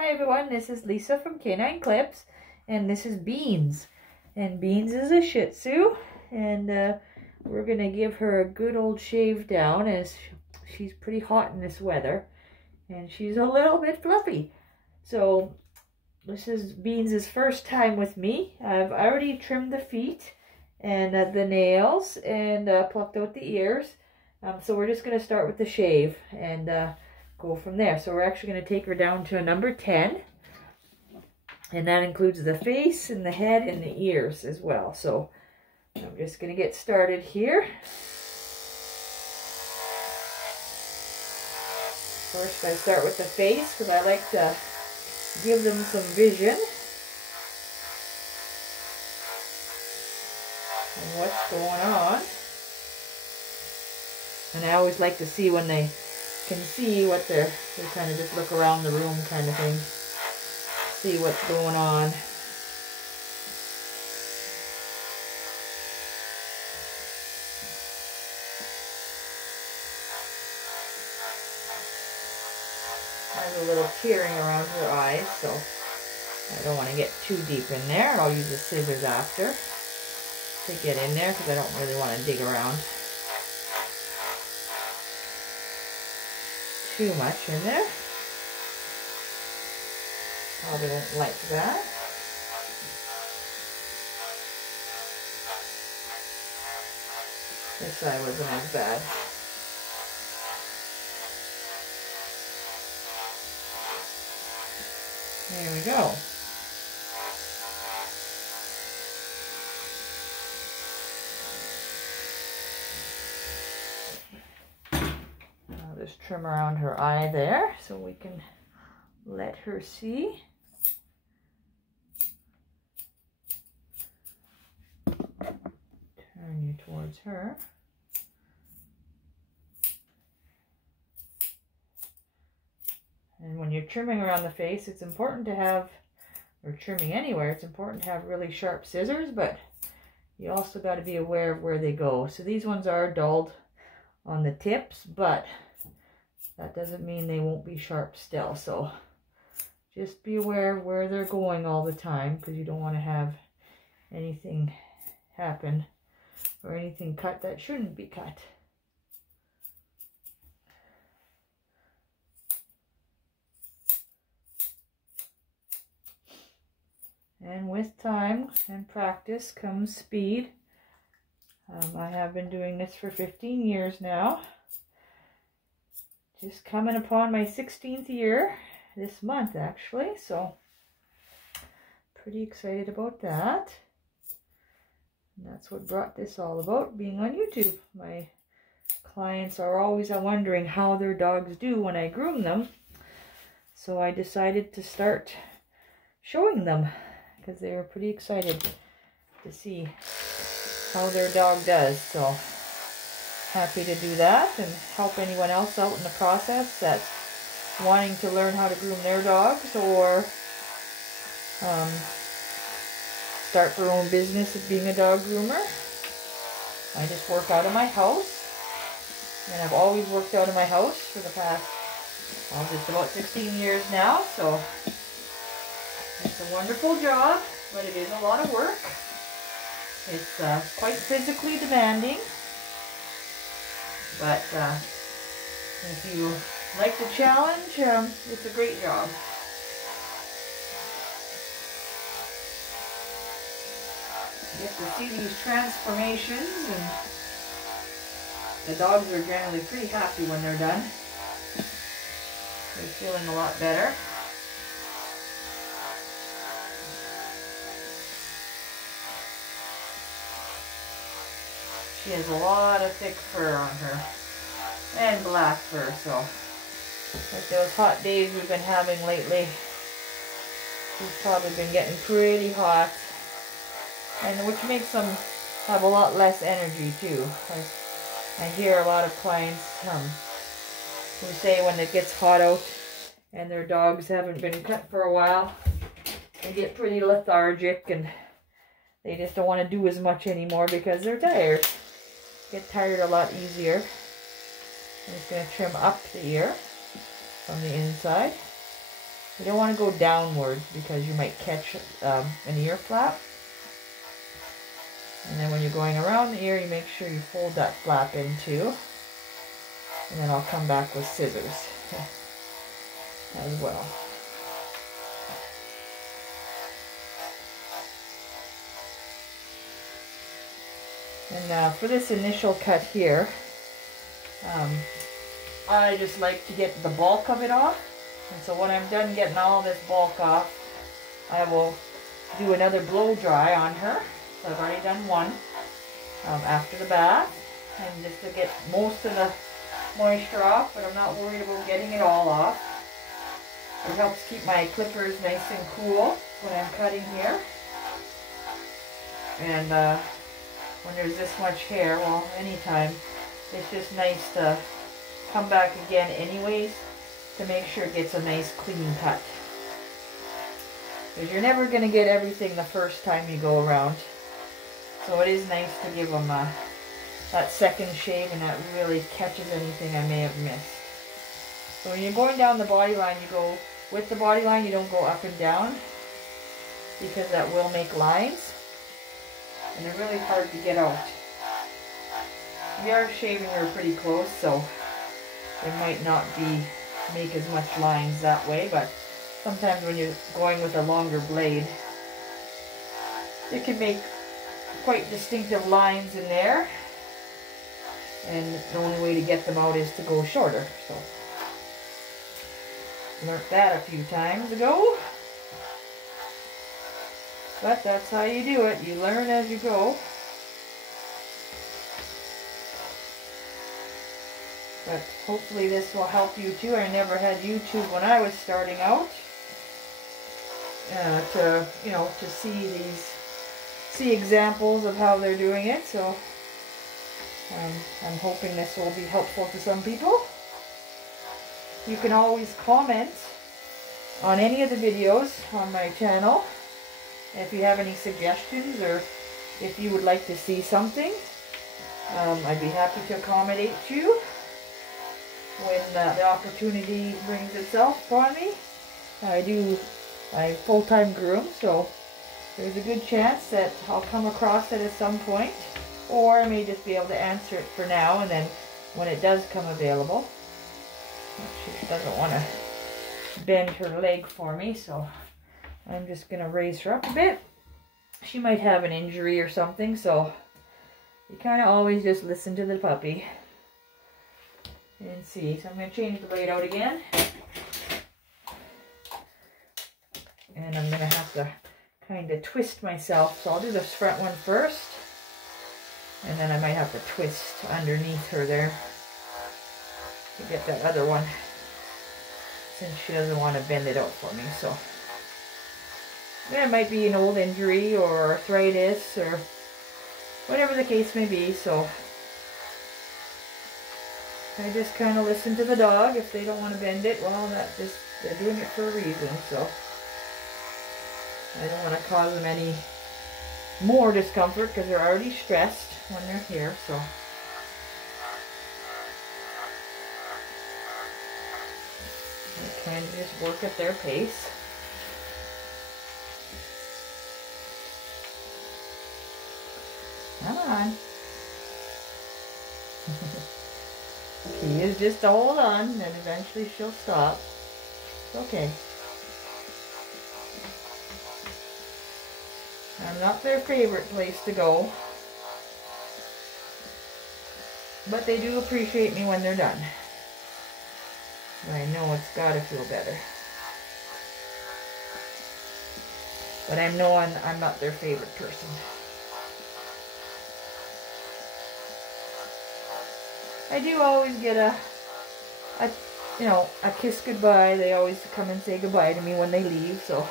Hi everyone, this is Lisa from Canine Clips, and this is Beans. And Beans is a Shih Tzu, and we're going to give her a good old shave down as she's pretty hot in this weather, and she's a little bit fluffy. So this is Beans' first time with me. I've already trimmed the feet and the nails and plucked out the ears. So we're just going to start with the shave and go from there. So we're actually going to take her down to a number 10. And that includes the face and the head and the ears as well. So I'm just going to get started here. First I start with the face because I like to give them some vision on what's going on. And I always like to see when they can see what they kind of just look around the room kind of thing, see what's going on. Has a little tearing around her eyes, so I don't want to get too deep in there. I'll use the scissors after to get in there because I don't really want to dig around too much in there. Probably won't like that. This side wasn't as bad. There we go. I'll just trim around her eye there so we can let her see. Turn you towards her. And when you're trimming around the face, it's important to have, or trimming anywhere, it's important to have really sharp scissors, but you also got to be aware of where they go. So these ones are dulled on the tips, but that doesn't mean they won't be sharp still. So just be aware of where they're going all the time, because you don't want to have anything happen or anything cut that shouldn't be cut. And with time and practice comes speed. I have been doing this for 15 years now. Just coming upon my 16th year this month, actually. So, pretty excited about that. And that's what brought this all about, being on YouTube. My clients are always wondering how their dogs do when I groom them. So I decided to start showing them, because they were pretty excited to see how their dog does. So happy to do that and help anyone else out in the process that's wanting to learn how to groom their dogs, or start their own business of being a dog groomer. I just work out of my house, and I've always worked out of my house for the past, well, just about 16 years now. So it's a wonderful job, but it is a lot of work. It's quite physically demanding, but if you like the challenge, it's a great job. You get to see these transformations, and the dogs are generally pretty happy when they're done. They're feeling a lot better. She has a lot of thick fur on her, and black fur, so with those hot days we've been having lately, she's probably been getting pretty hot, and which makes them have a lot less energy too. I hear a lot of clients who say when it gets hot out and their dogs haven't been cut for a while, they get pretty lethargic and they just don't want to do as much anymore because they're tired. Get tired a lot easier. I'm just going to trim up the ear from the inside. You don't want to go downwards because you might catch an ear flap. And then when you're going around the ear, you make sure you fold that flap in too. And then I'll come back with scissors as well. And for this initial cut here, I just like to get the bulk of it off. And so when I'm done getting all this bulk off, I will do another blow dry on her. So I've already done one after the bath, and just to get most of the moisture off, but I'm not worried about getting it all off. It helps keep my clippers nice and cool when I'm cutting here. And when there's this much hair, well, anytime, it's just nice to come back again anyways to make sure it gets a nice clean cut. Because you're never going to get everything the first time you go around. So it is nice to give them that second shave, and that really catches anything I may have missed. So when you're going down the body line, you go with the body line, you don't go up and down, because that will make lines. And they're really hard to get out. We are shaving her pretty close, so it might not make as much lines that way, but sometimes when you're going with a longer blade, it can make quite distinctive lines in there. And the only way to get them out is to go shorter. So, learned that a few times ago. But that's how you do it. You learn as you go. But hopefully this will help you too. I never had YouTube when I was starting out. To see examples of how they're doing it. So I'm hoping this will be helpful to some people. You can always comment on any of the videos on my channel if you have any suggestions, or if you would like to see something. I'd be happy to accommodate you when the opportunity brings itself upon me. I full-time groom, so there's a good chance that I'll come across it at some point, or I may just be able to answer it for now, and then when it does come available. She doesn't want to bend her leg for me, so I'm just going to raise her up a bit. She might have an injury or something, so you kind of always just listen to the puppy and see. So I'm going to change the blade out again. And I'm going to have to kind of twist myself. So I'll do this front one first. And then I might have to twist underneath her there to get that other one, since she doesn't want to bend it out for me. So yeah, it might be an old injury or arthritis or whatever the case may be. So I just kind of listen to the dog. If they don't want to bend it, well, they're doing it for a reason. So I don't want to cause them any more discomfort, because they're already stressed when they're here. So I kind of just work at their pace. Come on. Key is just to hold on, and eventually she'll stop. It's okay. I'm not their favorite place to go, but they do appreciate me when they're done. I know it's got to feel better. But I know I'm not their favorite person. I do always get a kiss goodbye. They always come and say goodbye to me when they leave, so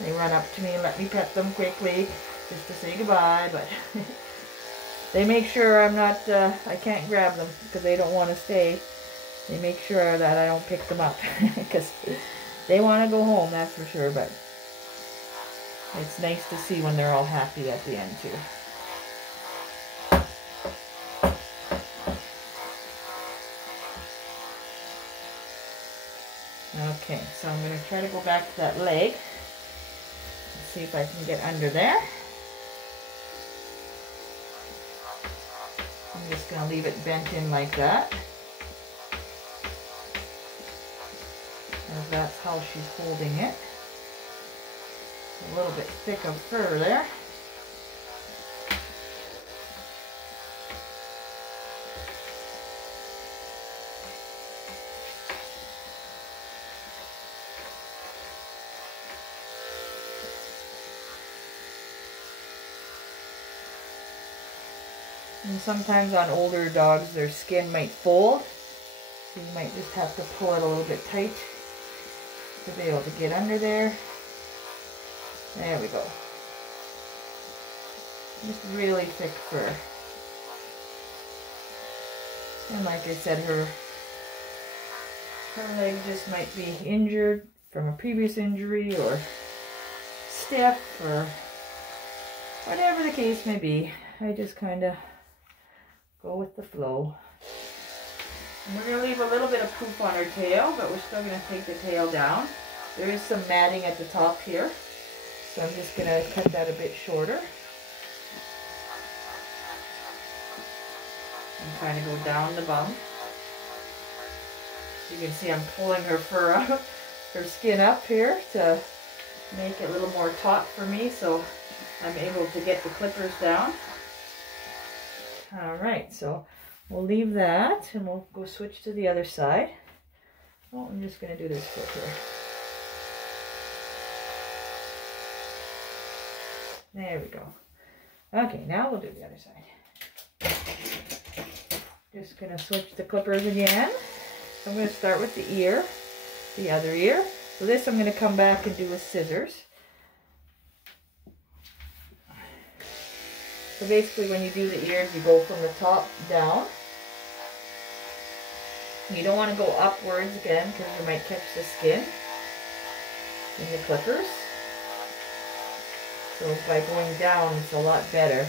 they run up to me and let me pet them quickly just to say goodbye, but they make sure I'm not, I can't grab them because they don't want to stay. They make sure that I don't pick them up because they want to go home, that's for sure, but it's nice to see when they're all happy at the end too. Okay, so I'm going to try to go back to that leg and see if I can get under there. I'm just going to leave it bent in like that, as that's how she's holding it. A little bit thick of fur there. And sometimes on older dogs, their skin might fold, so you might just have to pull it a little bit tight to be able to get under there. There we go. Just really thick fur. And like I said, her leg just might be injured from a previous injury, or stiff, or whatever the case may be. I just kind of go with the flow. And we're going to leave a little bit of poop on her tail, but we're still going to take the tail down. There is some matting at the top here, so I'm just going to cut that a bit shorter. And kind of go down the bum. You can see I'm pulling her fur up, her skin up here to make it a little more taut for me, so I'm able to get the clippers down. Alright, so we'll leave that and we'll go switch to the other side. Oh, I'm just going to do this foot here. There we go. Okay, now we'll do the other side. Just going to switch the clippers again. So I'm going to start with the ear, the other ear. So this I'm going to come back and do with scissors. So basically when you do the ears, you go from the top down. You don't want to go upwards again because you might catch the skin in the clippers. So by going down, it's a lot better.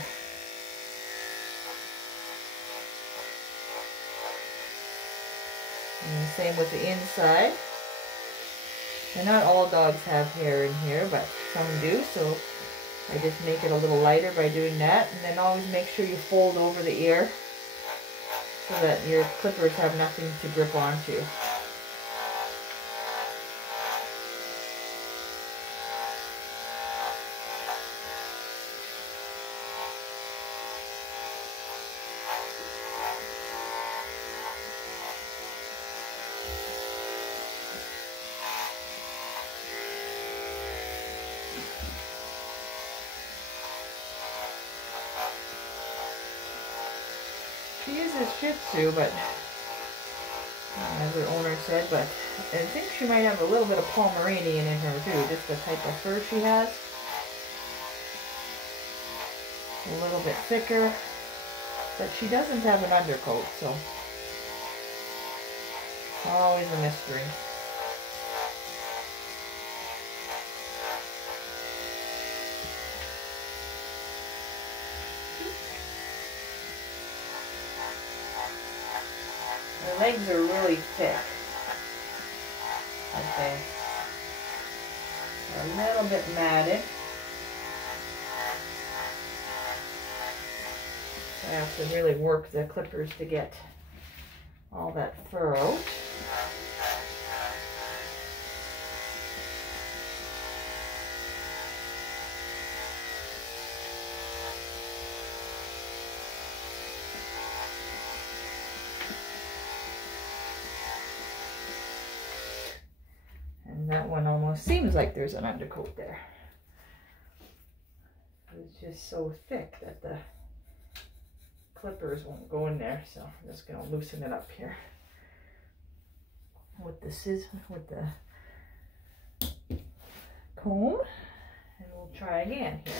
And same with the inside. And not all dogs have hair in here, but some do, so I just make it a little lighter by doing that. And then always make sure you fold over the ear so that your clippers have nothing to grip onto. She is a Shih-tzu, but as her owner said, but I think she might have a little bit of Pomeranian in her too, just the type of fur she has. A little bit thicker, but she doesn't have an undercoat, so always a mystery. Her legs are really thick. Okay. A little bit matted. I have to really work the clippers to get all that fur out. And that one almost seems like there's an undercoat there. It's just so thick that the clippers won't go in there, so I'm just going to loosen it up here with the comb, and we'll try again here.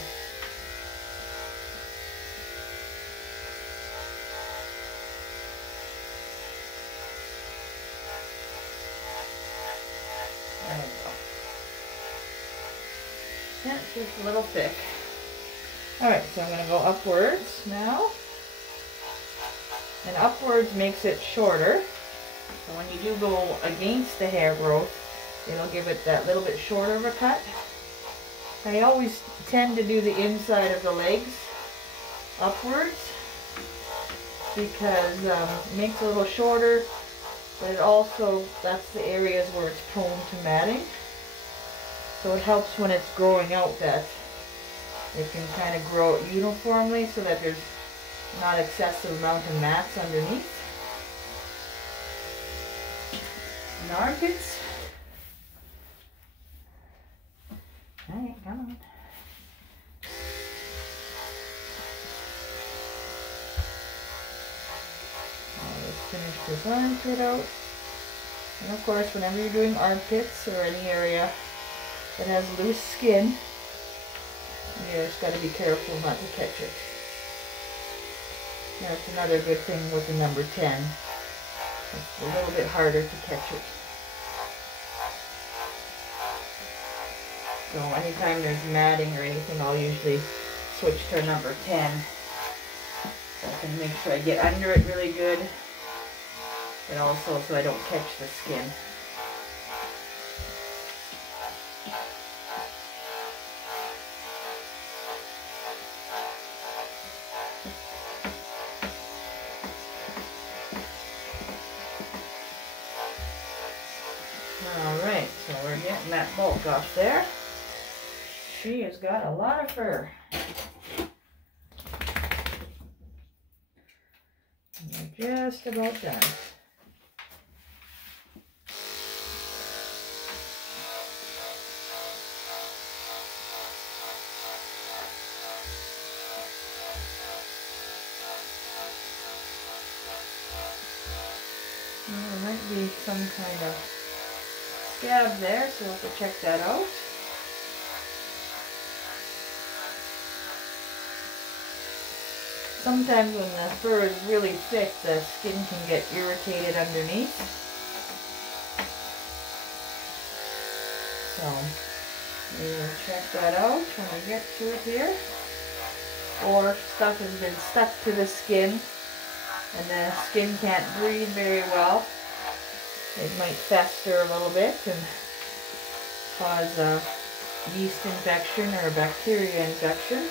There we go. That's just a little thick. Alright, so I'm going to go upwards now. And upwards makes it shorter. So when you do go against the hair growth, It'll give it that little bit shorter of a cut. I always tend to do the inside of the legs upwards because it makes it a little shorter, but it also, that's the areas where it's prone to matting. So it helps when it's growing out that it can kind of grow it uniformly so that there's not excessive amount of mats underneath. And armpits. Alright, come on. Let's finish this armpit out. And of course, whenever you're doing armpits or any area that has loose skin, you just got to be careful not to catch it. That's another good thing with the number 10. It's a little bit harder to catch it. So anytime there's matting or anything, I'll usually switch to number 10. So I can make sure I get under it really good, but also so I don't catch the skin. Alright, so we're getting that bulk off there. She has got a lot of fur. And we're just about done. There might be some kind of scab there, so we'll have to check that out. Sometimes when the fur is really thick, the skin can get irritated underneath. So we will check that out when we get to it here. Or stuff has been stuck to the skin and the skin can't breathe very well. It might fester a little bit and cause a yeast infection or a bacteria infection.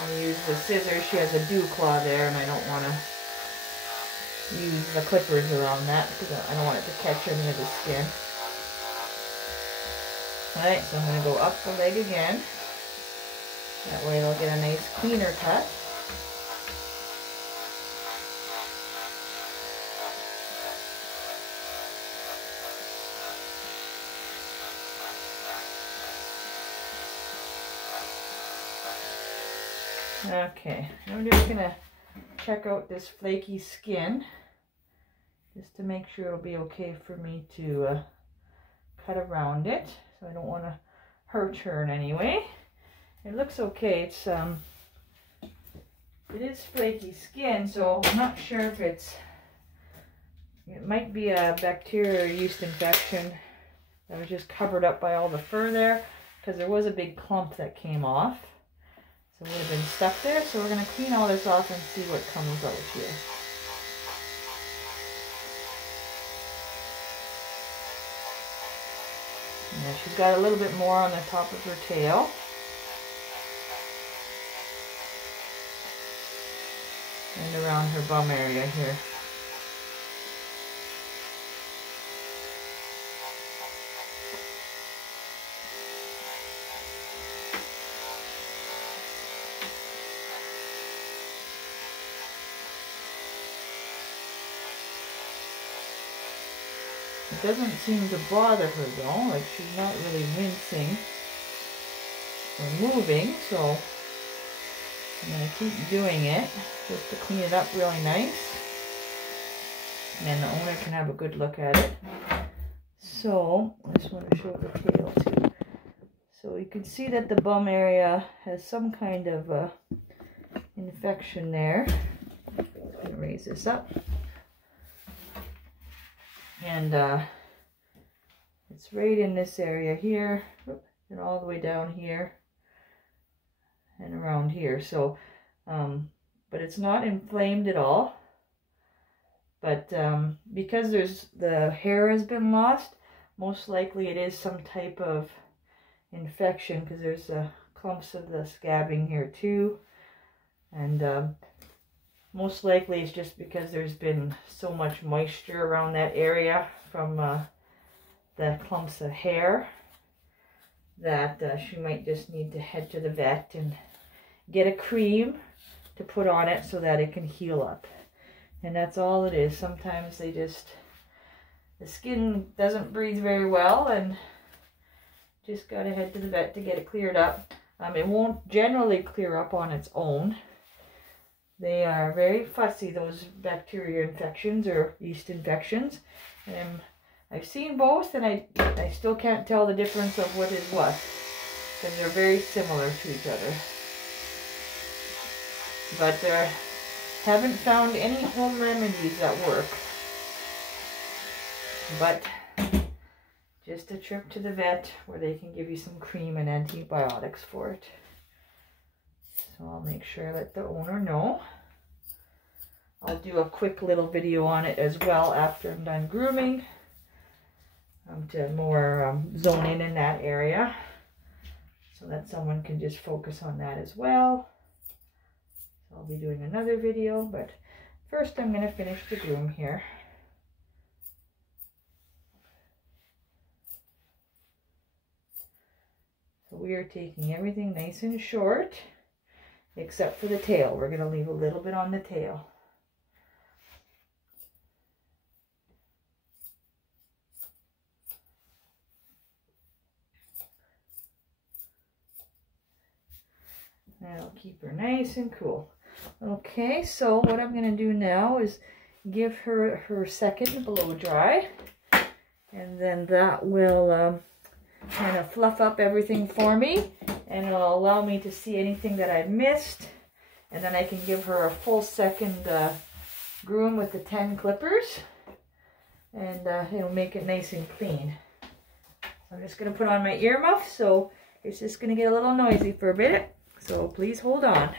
I use the scissors. She has a dew claw there and I don't want to use the clippers around that because I don't want it to catch any of the skin. Alright, so I'm going to go up the leg again. That way it'll get a nice cleaner cut. Okay, I'm just going to check out this flaky skin just to make sure it'll be okay for me to cut around it. So I don't want to hurt her in any way. It looks okay. It is flaky skin, so I'm not sure if it might be a bacteria or yeast infection that was just covered up by all the fur there, because there was a big clump that came off. So it would have been stuck there. So we're going to clean all this off and see what comes out here. Yeah, she's got a little bit more on the top of her tail. And around her bum area here. It doesn't seem to bother her though, like she's not really wincing or moving, so I'm going to keep doing it just to clean it up really nice. And the owner can have a good look at it. So, I just want to show the tail too. So you can see that the bum area has some kind of infection there. I'm going to raise this up. And it's right in this area here, and all the way down here and around here. So but it's not inflamed at all. But because the hair has been lost, most likely it is some type of infection, because there's clumps of the scabbing here too. And most likely it's just because there's been so much moisture around that area from the clumps of hair that she might just need to head to the vet and get a cream to put on it so that it can heal up. And that's all it is. Sometimes the skin doesn't breathe very well, and just gotta head to the vet to get it cleared up. It won't generally clear up on its own. They are very fussy, those bacteria infections or yeast infections. And I've seen both, and I still can't tell the difference of what is what, because they're very similar to each other. But haven't found any home remedies that work. But just a trip to the vet where they can give you some cream and antibiotics for it. So I'll make sure I let the owner know. I'll do a quick little video on it as well after I'm done grooming, to more zone in that area, so that someone can just focus on that as well. So I'll be doing another video, but first I'm going to finish the groom here. So we are taking everything nice and short, except for the tail. We're going to leave a little bit on the tail. That'll keep her nice and cool. Okay, so what I'm going to do now is give her her second blow dry, and then that will kind of fluff up everything for me, and it'll allow me to see anything that I missed, and then I can give her a full second groom with the 10 clippers, and it'll make it nice and clean. So I'm just going to put on my earmuffs, so it's just going to get a little noisy for a bit, so please hold on.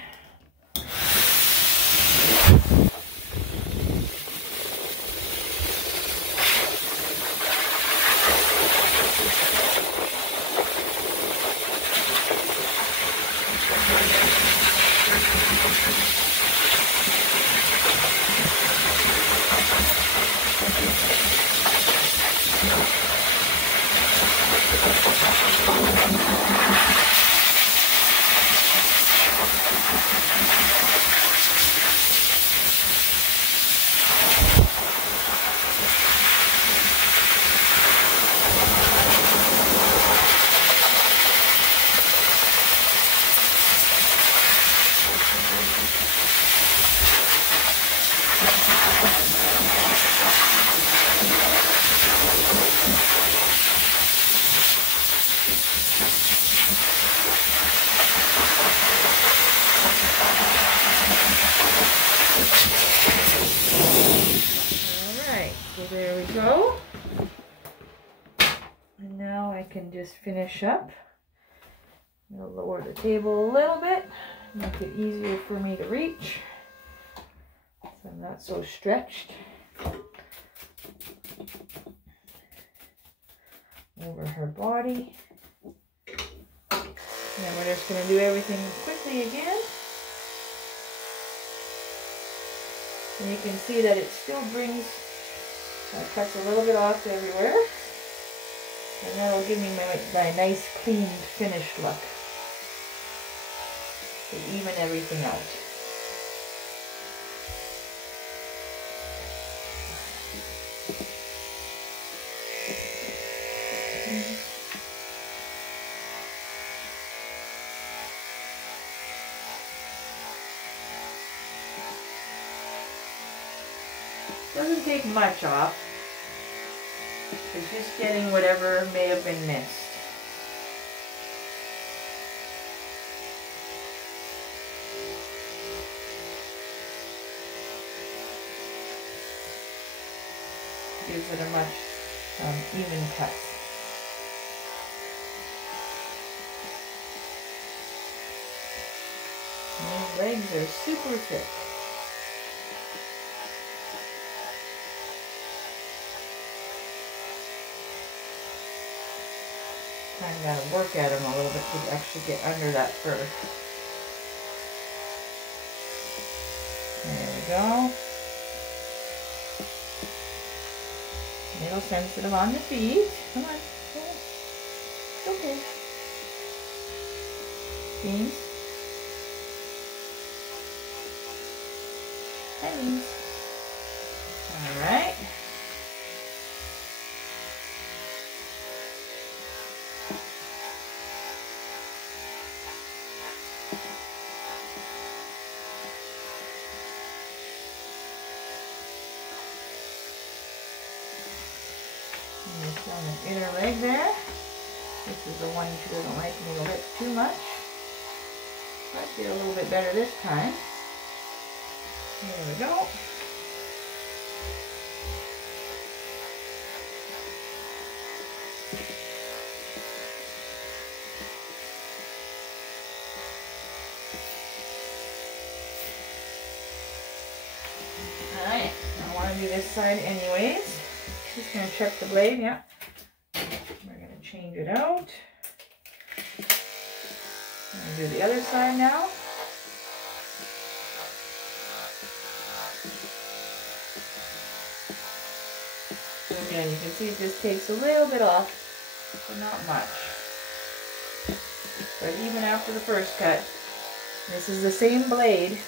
There we go. And now I can just finish up. I'll lower the table a little bit, make it easier for me to reach, so I'm not so stretched. Over her body. And then we're just going to do everything quickly again. And you can see that it still brings, cuts a little bit off everywhere. And that'll give me my nice, clean, finished look. To even everything out. Doesn't take much off. It's just getting whatever may have been missed. Gives it a much even cut. And legs are super thick. Kind of got to work at them a little bit to actually get under that fur. There we go. A little sensitive on the feet. Come on. It's okay. Beans. Hi, Beans. Alright. On the inner leg there. This is the one she doesn't like me to lift too much. But did a little bit better this time. There we go. Alright, I want to do this side anyways. Just going to check the blade, yeah. We're going to change it out. I'm going to do the other side now. So again, you can see it just takes a little bit off, but not much. But even after the first cut, this is the same blade,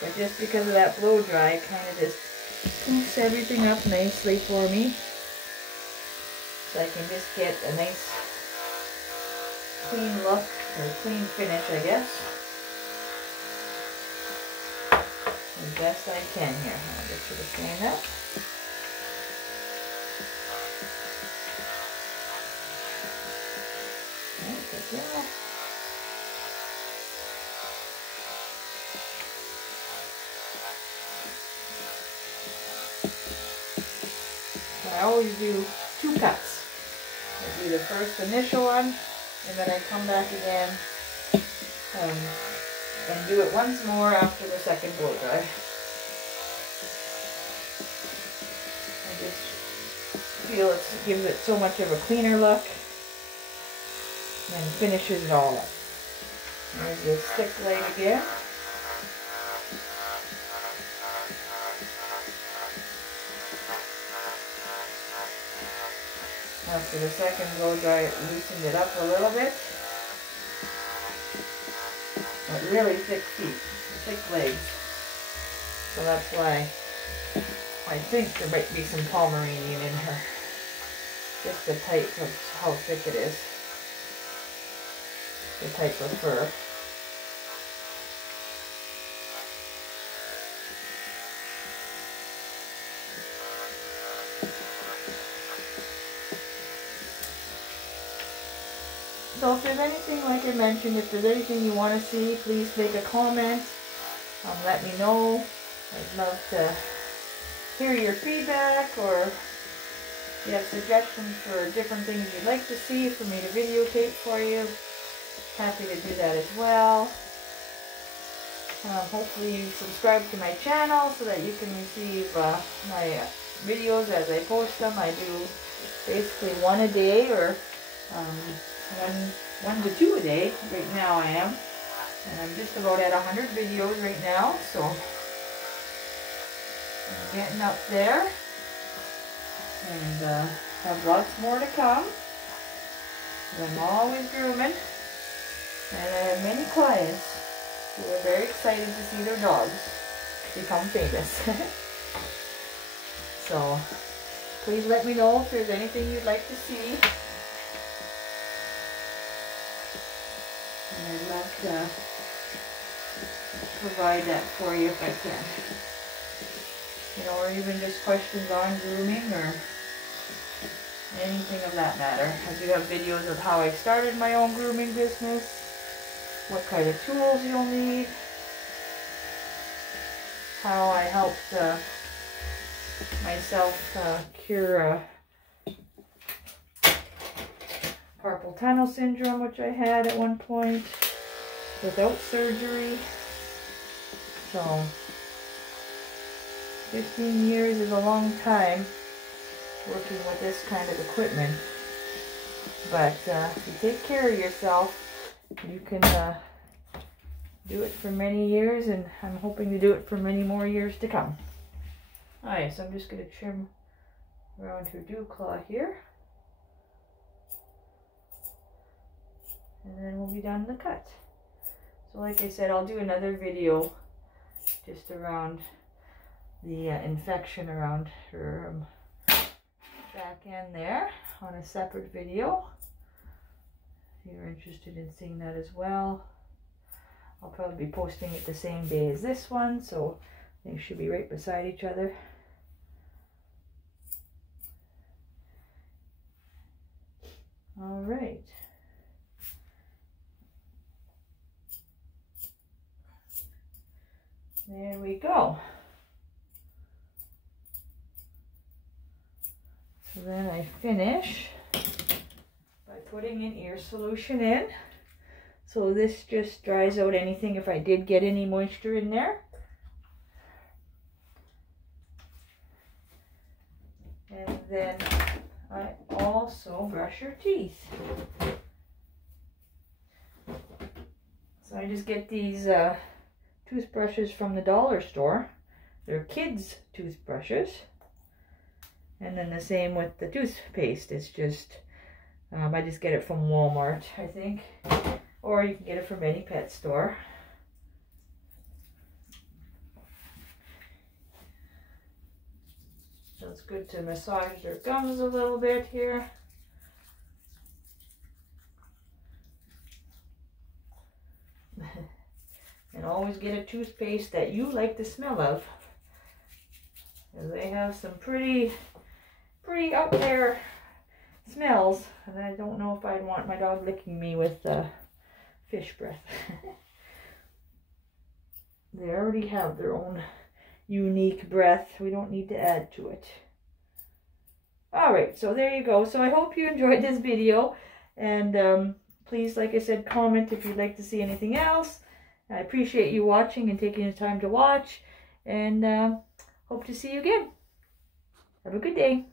but just because of that blow dry, it kind of just poofs everything up nicely for me. So I can just get a nice clean look, or clean finish, I guess. As best I can here. I'll get you to stand up. Right, good job. I always do 2 cuts. I do the first initial one, and then I come back again and do it once more after the second blow dry. I just feel it gives it so much of a cleaner look and finishes it all up. There's this thick leg again. After the second blow dry, it loosened it up a little bit. But really thick feet, thick legs. So that's why I think there might be some Pomeranian in her. Just the type of how thick it is. The type of fur. So if there's anything, like I mentioned, if there's anything you want to see, please make a comment. Let me know. I'd love to hear your feedback, or if you have suggestions for different things you'd like to see for me to videotape for you. Happy to do that as well. Hopefully you subscribe to my channel so that you can receive my videos as I post them. I do basically 1 a day, or one to 2 a day. Right now I am, and I'm just about at 100 videos right now, so I'm getting up there, and have lots more to come. I'm always grooming, and I have many clients who are very excited to see their dogs become famous. So please let me know if there's anything you'd like to see. And I'd love to provide that for you if I can. You know, or even just questions on grooming or anything of that matter. I do have videos of how I started my own grooming business, what kind of tools you'll need, how I helped myself cure carpal tunnel syndrome, which I had at one point without surgery. So 15 years is a long time working with this kind of equipment. But if you take care of yourself, you can do it for many years, and I'm hoping to do it for many more years to come. Alright, so I'm just going to trim around her dew claw here. And then we'll be done the cut. So like I said, I'll do another video just around the infection around her back end there on a separate video. If you're interested in seeing that as well. I'll probably be posting it the same day as this one, so they should be right beside each other. All right. There we go. So then I finish by putting an ear solution in. So this just dries out anything if I did get any moisture in there. And then I also brush her teeth. So I just get these toothbrushes from the dollar store. They're kids' toothbrushes. And then the same with the toothpaste. It's just, I just get it from Walmart, I think. Or you can get it from any pet store. So it's good to massage their gums a little bit here. And always get a toothpaste that you like the smell of. Because they have some pretty up there smells. And I don't know if I'd want my dog licking me with fish breath. They already have their own unique breath. We don't need to add to it. Alright, so there you go. So I hope you enjoyed this video. And please, like I said, comment if you'd like to see anything else. I appreciate you watching and taking the time to watch, and hope to see you again. Have a good day.